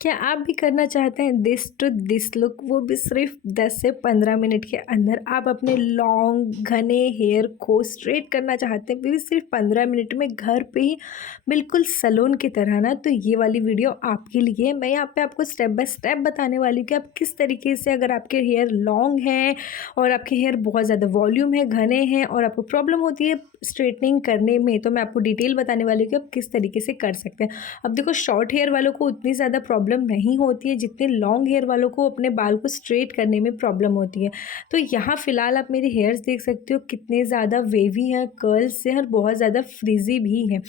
क्या आप भी करना चाहते हैं दिस टू दिस लुक, वो भी सिर्फ 10 से 15 मिनट के अंदर? आप अपने लॉन्ग घने हेयर को स्ट्रेट करना चाहते हैं, वो भी सिर्फ 15 मिनट में घर पे ही, बिल्कुल सैलून की तरह ना। तो ये वाली वीडियो आपके लिए है। मैं यहाँ पे आपको स्टेप बाय स्टेप बताने वाली हूँ कि आप किस तरीके से, अगर आपके हेयर लॉन्ग हैं और आपके हेयर बहुत ज़्यादा वॉल्यूम है, घने हैं और आपको प्रॉब्लम होती है स्ट्रेटनिंग करने में, तो मैं आपको डिटेल बताने वाली हूँ कि आप किस तरीके से कर सकते हैं। अब देखो, शॉर्ट हेयर वालों को उतनी ज़्यादा प्रॉब्लम नहीं होती है जितने लॉन्ग हेयर वालों को अपने बाल को स्ट्रेट करने में प्रॉब्लम होती है। तो यहाँ फ़िलहाल आप मेरे हेयर्स देख सकते हो कितने ज़्यादा वेवी हैं, कर्ल्स से, और बहुत ज़्यादा फ्रीज़ी भी हैं।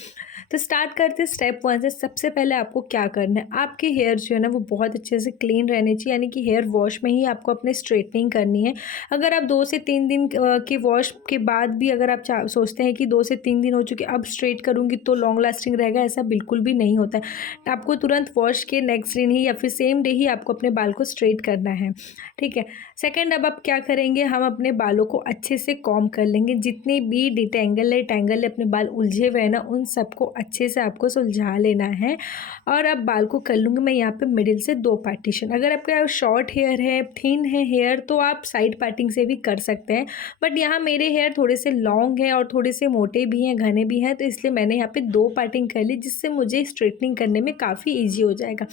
तो स्टार्ट करते हैं स्टेप 1 से। सबसे पहले आपको क्या करना है, आपके हेयर जो है ना वो बहुत अच्छे से क्लीन रहने चाहिए, यानी कि हेयर वॉश में ही आपको अपने स्ट्रेटनिंग करनी है। अगर आप 2 से 3 दिन के वॉश के बाद भी अगर आप सोचते हैं कि 2 से 3 दिन हो चुके, अब स्ट्रेट करूँगी तो लॉन्ग लास्टिंग रहेगा, ऐसा बिल्कुल भी नहीं होता है। आपको तुरंत वॉश के नेक्स्ट दिन ही या फिर सेम डे ही आपको अपने बाल को स्ट्रेट करना है, ठीक है। सेकेंड, अब आप क्या करेंगे, हम अपने बालों को अच्छे से कॉम कर लेंगे। जितने भी डिटेंगल है, टेंगल है, अपने बाल उलझे हुए हैं ना, उन सबको अच्छे से आपको सुलझा लेना है। और अब बाल को कर लूँगी मैं यहाँ पे मिडिल से 2 पार्टीशन। अगर आपका शॉर्ट हेयर है, थिन है हेयर, तो आप साइड पार्टिंग से भी कर सकते हैं। बट यहाँ मेरे हेयर थोड़े से लॉन्ग हैं और थोड़े से मोटे भी हैं, घने भी हैं, तो इसलिए मैंने यहाँ पे 2 पार्टिंग कर ली, जिससे मुझे स्ट्रेटनिंग करने में काफ़ी ईजी हो जाएगा।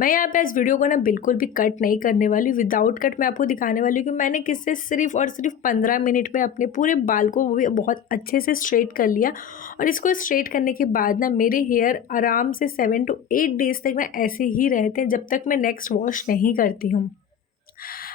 मैं यहाँ पे इस वीडियो को ना बिल्कुल भी कट नहीं करने वाली हूँ, विदाउट कट मैं आपको दिखाने वाली हूँ कि मैंने किससे सिर्फ और सिर्फ 15 मिनट में अपने पूरे बाल को वो भी बहुत अच्छे से स्ट्रेट कर लिया। और इसको स्ट्रेट करने के बाद ना मेरे हेयर आराम से 7 to 8 डेज़ तक ना ऐसे ही रहते हैं, जब तक मैं नेक्स्ट वॉश नहीं करती हूँ।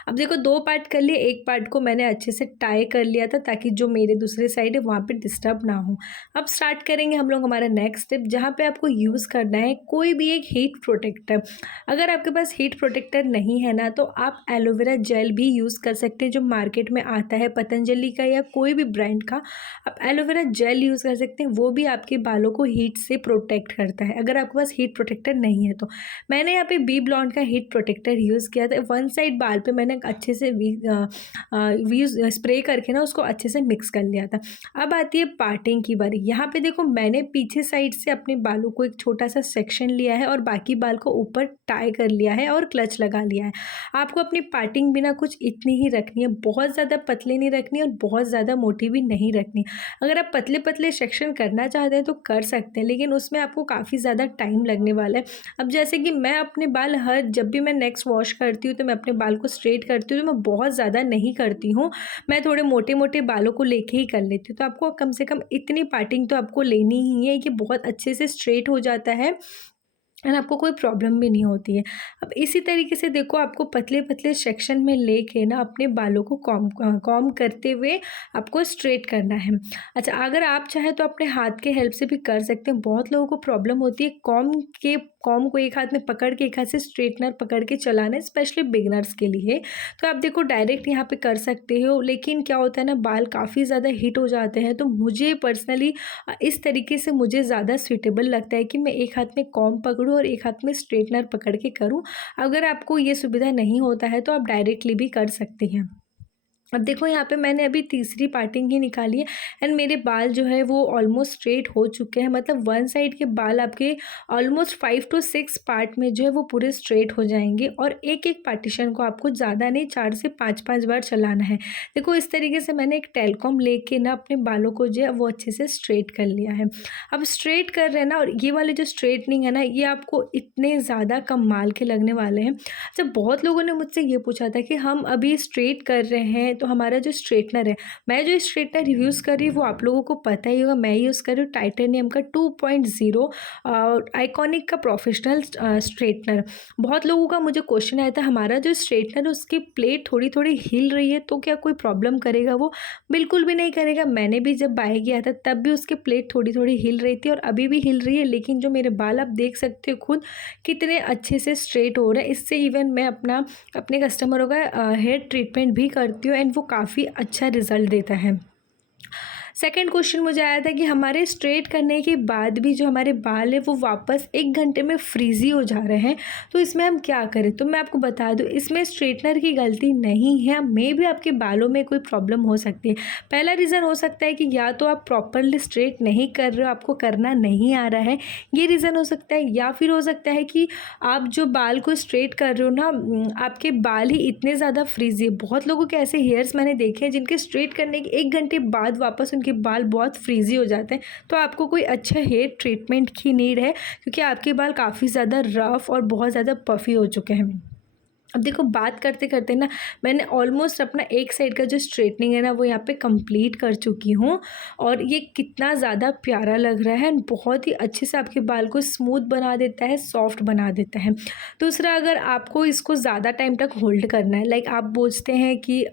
अब देखो, 2 पार्ट कर लिए, एक पार्ट को मैंने अच्छे से टाई कर लिया था ताकि जो मेरे दूसरे साइड है वहाँ पे डिस्टर्ब ना हो। अब स्टार्ट करेंगे हम लोग हमारा नेक्स्ट स्टेप, जहाँ पे आपको यूज़ करना है कोई भी एक हीट प्रोटेक्टर। अगर आपके पास हीट प्रोटेक्टर नहीं है ना, तो आप एलोवेरा जेल भी यूज़ कर सकते हैं, जो मार्केट में आता है पतंजलि का या कोई भी ब्रांड का। आप एलोवेरा जेल यूज़ कर सकते हैं, वो भी आपके बालों को हीट से प्रोटेक्ट करता है, अगर आपके पास हीट प्रोटेक्टर नहीं है तो। मैंने यहाँ पे बी ब्लॉन्ड का हीट प्रोटेक्टर यूज़ किया था। वन साइड बाल पे मैंने अच्छे से वी स्प्रे करके ना उसको अच्छे से मिक्स कर लिया था। अब आती है पार्टिंग की बारी। यहाँ पे देखो, मैंने पीछे साइड से अपने बालों को एक छोटा सा सेक्शन लिया है और बाकी बाल को ऊपर टाई कर लिया है और क्लच लगा लिया है। आपको अपनी पार्टिंग भी ना कुछ इतनी ही रखनी है, बहुत ज़्यादा पतली नहीं रखनी और बहुत ज़्यादा मोटी भी नहीं रखनी। अगर आप पतले पतले सेक्शन करना चाहते हैं तो कर सकते हैं, लेकिन उसमें आपको काफ़ी ज़्यादा टाइम लगने वाला है। अब जैसे कि मैं अपने बाल जब भी मैं नेक्स्ट वॉश करती हूँ तो मैं अपने बाल को स्ट्रेट करती हूँ, तो मैं बहुत ज़्यादा नहीं करती हूँ, मैं थोड़े मोटे मोटे बालों को लेके ही कर लेती हूँ। तो आपको कम से कम इतनी पार्टिंग तो आपको लेनी ही है कि बहुत अच्छे से स्ट्रेट हो जाता है एंड आपको कोई प्रॉब्लम भी नहीं होती है। अब इसी तरीके से देखो, आपको पतले-पतले सेक्शन में लेके ना अपने बालों को कॉम्ब करते हुए आपको स्ट्रेट करना है। अच्छा, अगर आप चाहें तो अपने हाथ के हेल्प से भी कर सकते हैं। बहुत लोगों को प्रॉब्लम होती है कॉम्ब को एक हाथ में पकड़ के, एक हाथ से स्ट्रेटनर पकड़ के चलाना, स्पेशली बिगिनर्स के लिए। तो आप देखो, डायरेक्ट यहाँ पे कर सकते हो, लेकिन क्या होता है ना, बाल काफ़ी ज़्यादा हीट हो जाते हैं। तो मुझे पर्सनली इस तरीके से मुझे ज़्यादा सूटेबल लगता है कि मैं एक हाथ में कॉम्ब पकड़ूँ और एक हाथ में स्ट्रेटनर पकड़ के करूँ। अगर आपको ये सुविधा नहीं होता है तो आप डायरेक्टली भी कर सकते हैं। अब देखो, यहाँ पे मैंने अभी तीसरी पार्टिंग ही निकाली है एंड मेरे बाल जो है वो ऑलमोस्ट स्ट्रेट हो चुके हैं। मतलब वन साइड के बाल आपके ऑलमोस्ट 5 to 6 पार्ट में जो है वो पूरे स्ट्रेट हो जाएंगे, और एक एक पार्टीशन को आपको ज़्यादा नहीं, 4 से 5 बार चलाना है। देखो, इस तरीके से मैंने एक टेलकॉम लेके ना अपने बालों को जो है वो अच्छे से स्ट्रेट कर लिया है। अब स्ट्रेट कर रहे हैं ना, और ये वाले जो स्ट्रेटनिंग है ना, ये आपको इतने ज़्यादा कमाल के लगने वाले हैं। जब बहुत लोगों ने मुझसे ये पूछा था कि हम अभी स्ट्रेट कर रहे हैं तो हमारा जो स्ट्रेटनर है, मैं जो स्ट्रेटनर यूज़ कर रही हूँ वो आप लोगों को पता ही होगा, मैं यूज़ कर रही हूँ टाइटेनियम का 2.0 आइकॉनिक का प्रोफेशनल स्ट्रेटनर। बहुत लोगों का मुझे क्वेश्चन आया था, हमारा जो स्ट्रेटनर उसकी प्लेट थोड़ी थोड़ी हिल रही है तो क्या कोई प्रॉब्लम करेगा? वो बिल्कुल भी नहीं करेगा। मैंने भी जब बाय किया था तब भी उसकी प्लेट थोड़ी थोड़ी हिल रही थी और अभी भी हिल रही है, लेकिन जो मेरे बाल आप देख सकते हो खुद कितने अच्छे से स्ट्रेट हो रहे हैं। इससे इवन मैं अपने कस्टमरों का हेयर ट्रीटमेंट भी करती हूँ एंड वो काफ़ी अच्छा रिज़ल्ट देता है। सेकंड क्वेश्चन मुझे आया था कि हमारे स्ट्रेट करने के बाद भी जो हमारे बाल है वो वापस 1 घंटे में फ्रीज़ी हो जा रहे हैं, तो इसमें हम क्या करें? तो मैं आपको बता दूँ, इसमें स्ट्रेटनर की गलती नहीं है, मे भी आपके बालों में कोई प्रॉब्लम हो सकती है। पहला रीज़न हो सकता है कि या तो आप प्रॉपरली स्ट्रेट नहीं कर रहे हो, आपको करना नहीं आ रहा है, ये रीज़न हो सकता है। या फिर हो सकता है कि आप जो बाल को स्ट्रेट कर रहे हो ना, आपके बाल ही इतने ज़्यादा फ्रीज़ी है। बहुत लोगों के ऐसे हेयर्स मैंने देखे हैं जिनके स्ट्रेट करने के 1 घंटे बाद वापस उनके बाल बहुत फ्रीज़ी हो जाते हैं। तो आपको कोई अच्छा हेयर ट्रीटमेंट की नीड है, क्योंकि आपके बाल काफ़ी ज़्यादा रफ़ और बहुत ज़्यादा पफ़ी हो चुके हैं। अब देखो, बात करते करते ना मैंने ऑलमोस्ट अपना एक साइड का जो स्ट्रेटनिंग है ना वो यहाँ पे कंप्लीट कर चुकी हूँ, और ये कितना ज़्यादा प्यारा लग रहा है, बहुत ही अच्छे से आपके बाल को स्मूथ बना देता है, सॉफ्ट बना देता है। दूसरा, अगर आपको इसको ज़्यादा टाइम तक होल्ड करना है, लाइक आप सोचते हैं कि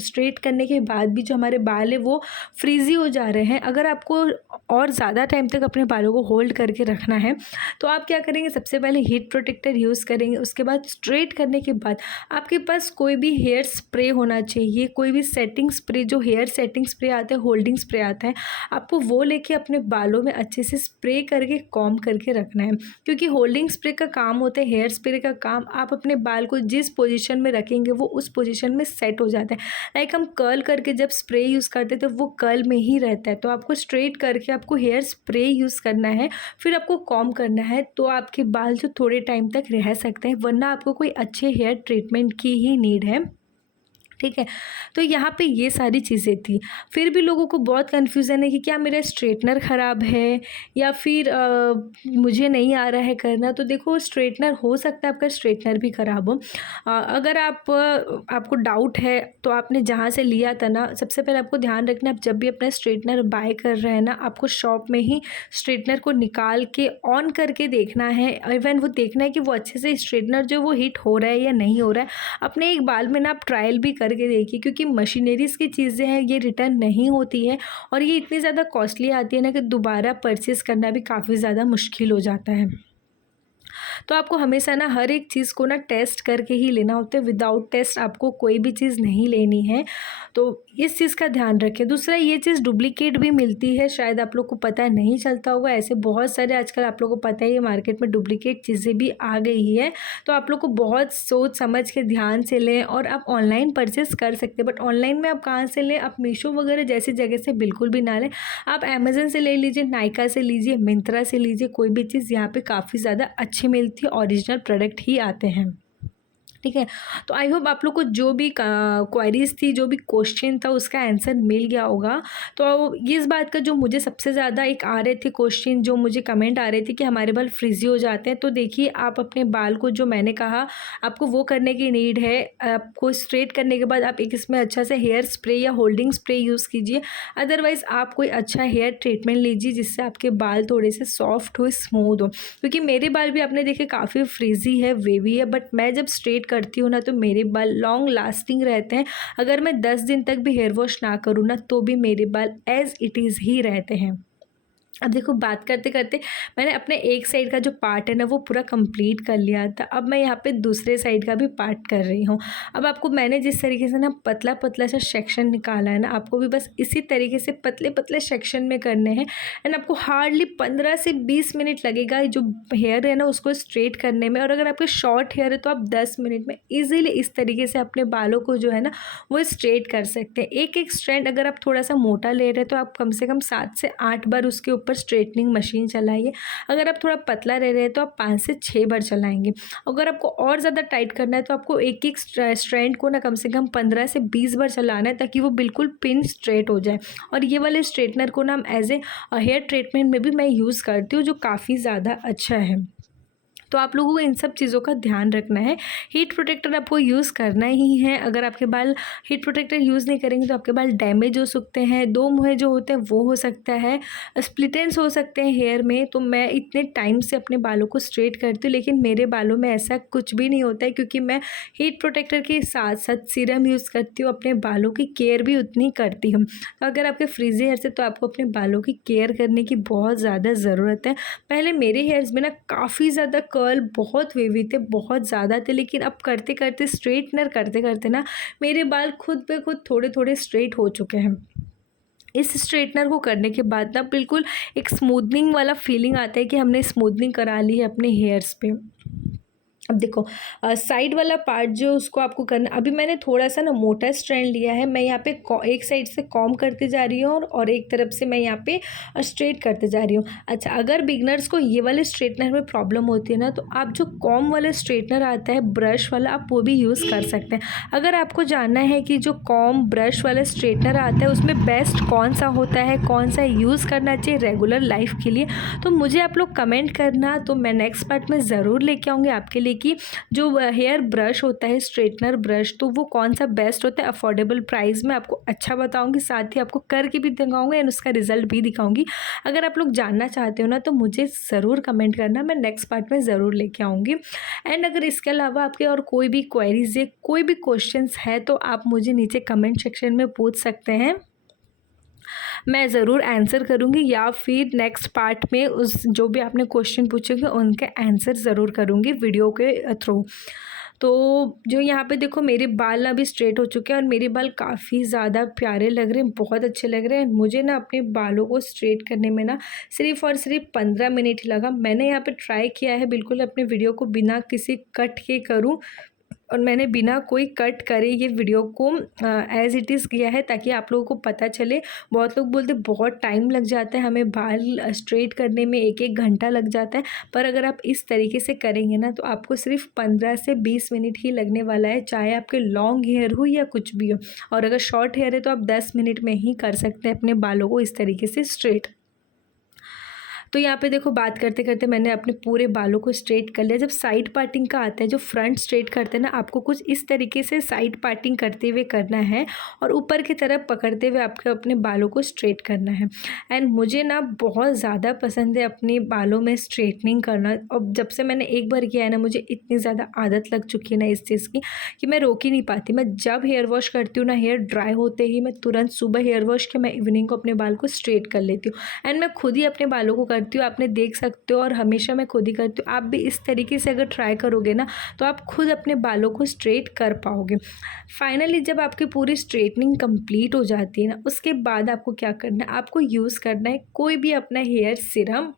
स्ट्रेट करने के बाद भी जो हमारे बाल है वो फ्रीज़ी हो जा रहे हैं, अगर आपको और ज़्यादा टाइम तक अपने बालों को होल्ड करके रखना है, तो आप क्या करेंगे? सबसे पहले हीट प्रोटेक्टर यूज़ करेंगे। उसके बाद स्ट्रेट करने के बाद आपके पास कोई भी हेयर स्प्रे होना चाहिए, कोई भी सेटिंग स्प्रे, जो हेयर सेटिंग स्प्रे आता है, होल्डिंग स्प्रे आता है, आपको वो लेके अपने बालों में अच्छे से स्प्रे करके कॉम्ब करके रखना है। क्योंकि होल्डिंग स्प्रे का काम होता है, हेयर स्प्रे का काम आप अपने बाल को जिस पोजीशन में रखेंगे वो उस पोजीशन में सेट हो जाता है। लाइक हम कर्ल करके जब स्प्रे यूज़ करते हैं तो वो कर्ल में ही रहता है, तो आपको स्ट्रेट करके आपको हेयर स्प्रे यूज़ करना है, फिर आपको कॉम्ब करना है, तो आपके बाल जो थोड़े टाइम तक रह सकते हैं, वरना आपको कोई अच्छे हेयर ट्रीटमेंट की ही नीड है। ठीक है, तो यहाँ पे ये सारी चीज़ें थी। फिर भी लोगों को बहुत कन्फ्यूज़न है कि क्या मेरा स्ट्रेटनर ख़राब है या फिर मुझे नहीं आ रहा है करना। तो देखो, स्ट्रेटनर हो सकता है आपका स्ट्रेटनर भी ख़राब हो। अगर आपको डाउट है तो आपने जहाँ से लिया था ना, सबसे पहले आपको ध्यान रखना है, आप जब भी अपना स्ट्रेटनर बाय कर रहे हैं ना, आपको शॉप में ही स्ट्रेटनर को निकाल के ऑन करके देखना है। इवन वो देखना है कि वो अच्छे से स्ट्रेटनर जो वो हीट हो रहा है या नहीं हो रहा है। अपने एक बाल में ना आप ट्रायल भी करके देखिए, क्योंकि मशीनरीज़ की चीज़ें हैं, ये रिटर्न नहीं होती है, और ये इतनी ज़्यादा कॉस्टली आती है ना कि दोबारा परचेज़ करना भी काफ़ी ज़्यादा मुश्किल हो जाता है। तो आपको हमेशा ना हर एक चीज़ को ना टेस्ट करके ही लेना होता है, विदाउट टेस्ट आपको कोई भी चीज़ नहीं लेनी है, तो इस चीज़ का ध्यान रखें। दूसरा, ये चीज़ डुप्लीकेट भी मिलती है, शायद आप लोग को पता नहीं चलता होगा। ऐसे बहुत सारे आजकल आप लोग को पता ही है, मार्केट में डुप्लीकेट चीज़ें भी आ गई है, तो आप लोग को बहुत सोच समझ के ध्यान से लें, और आप ऑनलाइन परचेज़ कर सकते हैं, बट ऑनलाइन में आप कहाँ से लें? आप मीशो वगैरह जैसी जगह से बिल्कुल भी ना लें। आप अमेज़न से ले लीजिए, नायका से लीजिए, मिंत्रा से लीजिए, कोई भी चीज़ यहाँ पे काफ़ी ज़्यादा अच्छी मिलती है, ओरिजिनल प्रोडक्ट ही आते हैं। ठीक है, तो आई होप आप लोग को जो भी क्वेरीज थी, जो भी क्वेश्चन था, उसका आंसर मिल गया होगा। तो ये इस बात का जो मुझे सबसे ज़्यादा एक आ रहे थे क्वेश्चन, जो मुझे कमेंट आ रहे थे कि हमारे बाल फ्रिजी हो जाते हैं, तो देखिए, आप अपने बाल को, जो मैंने कहा, आपको वो करने की नीड है। आपको स्ट्रेट करने के बाद आप एक इसमें अच्छा से हेयर स्प्रे या होल्डिंग स्प्रे यूज़ कीजिए। अदरवाइज़ आप कोई अच्छा हेयर ट्रीटमेंट लीजिए, जिससे आपके बाल थोड़े से सॉफ्ट हो, स्मूथ हो। क्योंकि मेरे बाल भी आपने देखे काफ़ी फ्रिजी है, वेवी है, बट मैं जब स्ट्रेट करती हूँ ना, तो मेरे बाल लॉन्ग लास्टिंग रहते हैं। अगर मैं 10 दिन तक भी हेयर वॉश ना करूँ ना, तो भी मेरे बाल एज़ इट इज़ ही रहते हैं। अब देखो, बात करते करते मैंने अपने एक साइड का जो पार्ट है ना वो पूरा कंप्लीट कर लिया था। अब मैं यहाँ पे दूसरे साइड का भी पार्ट कर रही हूँ। अब आपको मैंने जिस तरीके से ना पतला पतला सा सेक्शन निकाला है ना, आपको भी बस इसी तरीके से पतले पतले सेक्शन में करने हैं। एंड आपको हार्डली 15 से 20 मिनट लगेगा जो हेयर है ना उसको स्ट्रेट करने में। और अगर आपके शॉर्ट हेयर है तो आप 10 मिनट में ईजिली इस तरीके से अपने बालों को जो है ना वो स्ट्रेट कर सकते हैं। एक एक स्ट्रैंड अगर आप थोड़ा सा मोटा ले रहे हैं तो आप कम से कम 7 से 8 बार उसके ऊपर स्ट्रेटनिंग मशीन चलाइए। अगर आप थोड़ा पतला रह रहे हैं तो आप 5 से 6 बार चलाएंगे। अगर आपको और ज़्यादा टाइट करना है तो आपको एक एक स्ट्रैंड को ना कम से कम 15 से 20 बार चलाना है, ताकि वो बिल्कुल पिन स्ट्रेट हो जाए। और ये वाले स्ट्रेटनर को ना हम एज ए हेयर ट्रीटमेंट में भी मैं यूज़ करती हूँ, जो काफ़ी ज़्यादा अच्छा है। तो आप लोगों को इन सब चीज़ों का ध्यान रखना है। हीट प्रोटेक्टर आपको यूज़ करना ही है। अगर आपके बाल हीट प्रोटेक्टर यूज़ नहीं करेंगे तो आपके बाल डैमेज हो सकते हैं, दो मुँहे जो होते हैं वो हो सकता है, स्प्लिट एंड्स हो सकते हैं हेयर में। तो मैं इतने टाइम से अपने बालों को स्ट्रेट करती हूँ, लेकिन मेरे बालों में ऐसा कुछ भी नहीं होता है, क्योंकि मैं हीट प्रोटेक्टर के साथ साथ सीरम यूज़ करती हूँ, अपने बालों की केयर भी उतनी करती हूँ। तो अगर आपके फ्रीजी हेयर से, तो आपको अपने बालों की केयर करने की बहुत ज़्यादा ज़रूरत है। पहले मेरे हेयर्स में ना काफ़ी ज़्यादा कर्ल, बहुत वेवी थे, बहुत ज़्यादा थे, लेकिन अब करते करते स्ट्रेटनर करते करते ना मेरे बाल खुद पे खुद थोड़े थोड़े स्ट्रेट हो चुके हैं। इस स्ट्रेटनर को करने के बाद ना बिल्कुल एक स्मूथनिंग वाला फीलिंग आता है कि हमने स्मूथनिंग करा ली है अपने हेयर्स पे। अब देखो साइड वाला पार्ट जो उसको आपको करना, अभी मैंने थोड़ा सा ना मोटा स्ट्रैंड लिया है, मैं यहाँ पे एक साइड से कॉम करते जा रही हूँ और एक तरफ से मैं यहाँ पे स्ट्रेट करते जा रही हूँ। अच्छा, अगर बिगनर्स को ये वाले स्ट्रेटनर में प्रॉब्लम होती है ना, तो आप जो कॉम वाला स्ट्रेटनर आता है ब्रश वाला, आप वो भी यूज़ कर सकते हैं। अगर आपको जानना है कि जो कॉम ब्रश वाला स्ट्रेटनर आता है उसमें बेस्ट कौन सा होता है, कौन सा यूज़ करना चाहिए रेगुलर लाइफ के लिए, तो मुझे आप लोग कमेंट करना, तो मैं नेक्स्ट पार्ट में ज़रूर लेके आऊँगी आपके लिए कि जो हेयर ब्रश होता है स्ट्रेटनर ब्रश, तो वो कौन सा बेस्ट होता है अफोर्डेबल प्राइस में आपको अच्छा बताऊंगी, साथ ही आपको करके भी दिखाऊंगी एंड उसका रिजल्ट भी दिखाऊंगी। अगर आप लोग जानना चाहते हो ना तो मुझे ज़रूर कमेंट करना, मैं नेक्स्ट पार्ट में ज़रूर लेके आऊँगी। एंड अगर इसके अलावा आपके और कोई भी क्वेरीज है, कोई भी क्वेश्चंस है, तो आप मुझे नीचे कमेंट सेक्शन में पूछ सकते हैं, मैं ज़रूर आंसर करूँगी, या फिर नेक्स्ट पार्ट में उस जो भी आपने क्वेश्चन पूछेंगे उनके आंसर ज़रूर करूँगी वीडियो के थ्रू। तो जो यहाँ पे देखो मेरे बाल ना अभी स्ट्रेट हो चुके हैं और मेरे बाल काफ़ी ज़्यादा प्यारे लग रहे हैं, बहुत अच्छे लग रहे हैं। मुझे ना अपने बालों को स्ट्रेट करने में ना सिर्फ़ और सिर्फ 15 मिनट ही लगा। मैंने यहाँ पे ट्राई किया है बिल्कुल अपने वीडियो को बिना किसी कट के करूँ, और मैंने बिना कोई कट करे ये वीडियो को एज़ इट इज़ किया है ताकि आप लोगों को पता चले। बहुत लोग बोलते बहुत टाइम लग जाता है, हमें बाल स्ट्रेट करने में 1-1 घंटा लग जाता है, पर अगर आप इस तरीके से करेंगे ना तो आपको सिर्फ 15 से 20 मिनट ही लगने वाला है, चाहे आपके लॉन्ग हेयर हो या कुछ भी हो। और अगर शॉर्ट हेयर है तो आप 10 मिनट में ही कर सकते हैं अपने बालों को इस तरीके से स्ट्रेट। तो यहाँ पे देखो बात करते करते मैंने अपने पूरे बालों को स्ट्रेट कर लिया। जब साइड पार्टिंग का आता है, जो फ्रंट स्ट्रेट करते हैं ना, आपको कुछ इस तरीके से साइड पार्टिंग करते हुए करना है और ऊपर की तरफ पकड़ते हुए आपको अपने बालों को स्ट्रेट करना है। एंड मुझे ना बहुत ज़्यादा पसंद है अपने बालों में स्ट्रेटनिंग करना, और जब से मैंने एक बार किया है ना, मुझे इतनी ज़्यादा आदत लग चुकी है ना इस चीज़ की कि मैं रोक ही नहीं पाती। मैं जब हेयर वॉश करती हूँ ना, हेयर ड्राई होते ही मैं तुरंत सुबह हेयर वॉश के मैं इवनिंग को अपने बाल को स्ट्रेट कर लेती हूँ। एंड मैं खुद ही अपने बालों को करती हूँ, आपने देख सकते हो, और हमेशा मैं खुद ही करती हूँ। आप भी इस तरीके से अगर ट्राई करोगे ना तो आप खुद अपने बालों को स्ट्रेट कर पाओगे। फाइनली जब आपकी पूरी स्ट्रेटनिंग कंप्लीट हो जाती है ना, उसके बाद आपको क्या करना है, आपको यूज़ करना है कोई भी अपना हेयर सीरम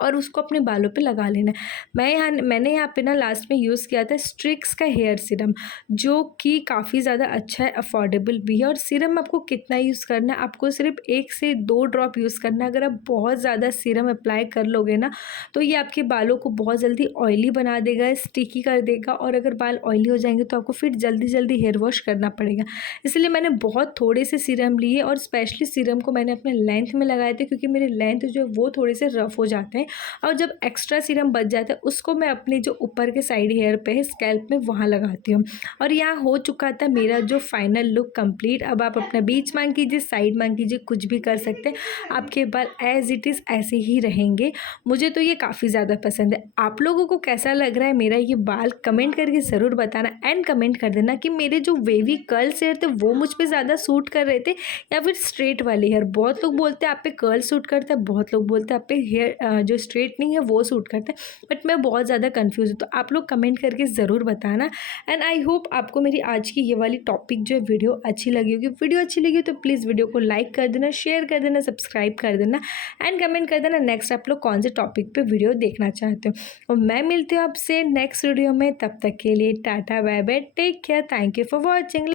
और उसको अपने बालों पे लगा लेना है। मैंने यहाँ पे ना लास्ट में यूज़ किया था स्ट्रिक्स का हेयर सीरम, जो कि काफ़ी ज़्यादा अच्छा है, अफोर्डेबल भी है। और सीरम आपको कितना यूज़ करना है, आपको सिर्फ 1 से 2 ड्रॉप यूज़ करना है। अगर आप बहुत ज़्यादा सीरम अप्लाई कर लोगे ना तो ये आपके बालों को बहुत जल्दी ऑयली बना देगा, स्टिकी कर देगा, और अगर बाल ऑयली हो जाएंगे तो आपको फिर जल्दी जल्दी हेयर वॉश करना पड़ेगा। इसलिए मैंने बहुत थोड़े से सीरम लिए, और स्पेशली सीरम को मैंने अपने लेंथ में लगाए थे, क्योंकि मेरे लेंथ जो है वो थोड़े से रफ़ हो जाते हैं। और जब एक्स्ट्रा सीरम बच जाता है उसको मैं अपनी जो ऊपर के साइड हेयर पे है स्कैल्प में वहाँ लगाती हूँ। और यहाँ हो चुका था मेरा जो फाइनल लुक कंप्लीट। अब आप अपना बीच मांग कीजिए, साइड मांग कीजिए, कुछ भी कर सकते हैं, आपके बाल एज इट इज़ ऐसे ही रहेंगे। मुझे तो ये काफ़ी ज़्यादा पसंद है। आप लोगों को कैसा लग रहा है मेरा ये बाल, कमेंट करके ज़रूर बताना। एंड कमेंट कर देना कि मेरे जो वेवी कर्ल्स हेयर थे वो मुझ पर ज़्यादा सूट कर रहे थे या फिर स्ट्रेट वाले हेयर। बहुत लोग बोलते हैं आप पे कर्ल सूट करता है, बहुत लोग बोलते हैं आप पे हेयर जो स्ट्रेट नहीं है वो सूट करता है, बट मैं बहुत ज़्यादा कंफ्यूज हूँ। तो आप लोग कमेंट करके ज़रूर बताना। एंड आई होप आपको मेरी आज की ये वाली टॉपिक जो है वीडियो अच्छी लगी होगी। वीडियो अच्छी लगी हो तो प्लीज़ वीडियो को लाइक कर देना, शेयर कर देना, सब्सक्राइब कर देना, एंड कमेंट कर देना नेक्स्ट आप लोग कौन से टॉपिक पे वीडियो देखना चाहते हो। और मैं मिलती हूँ आपसे नेक्स्ट वीडियो में, तब तक के लिए tata bye bye, take care, thank you for watching.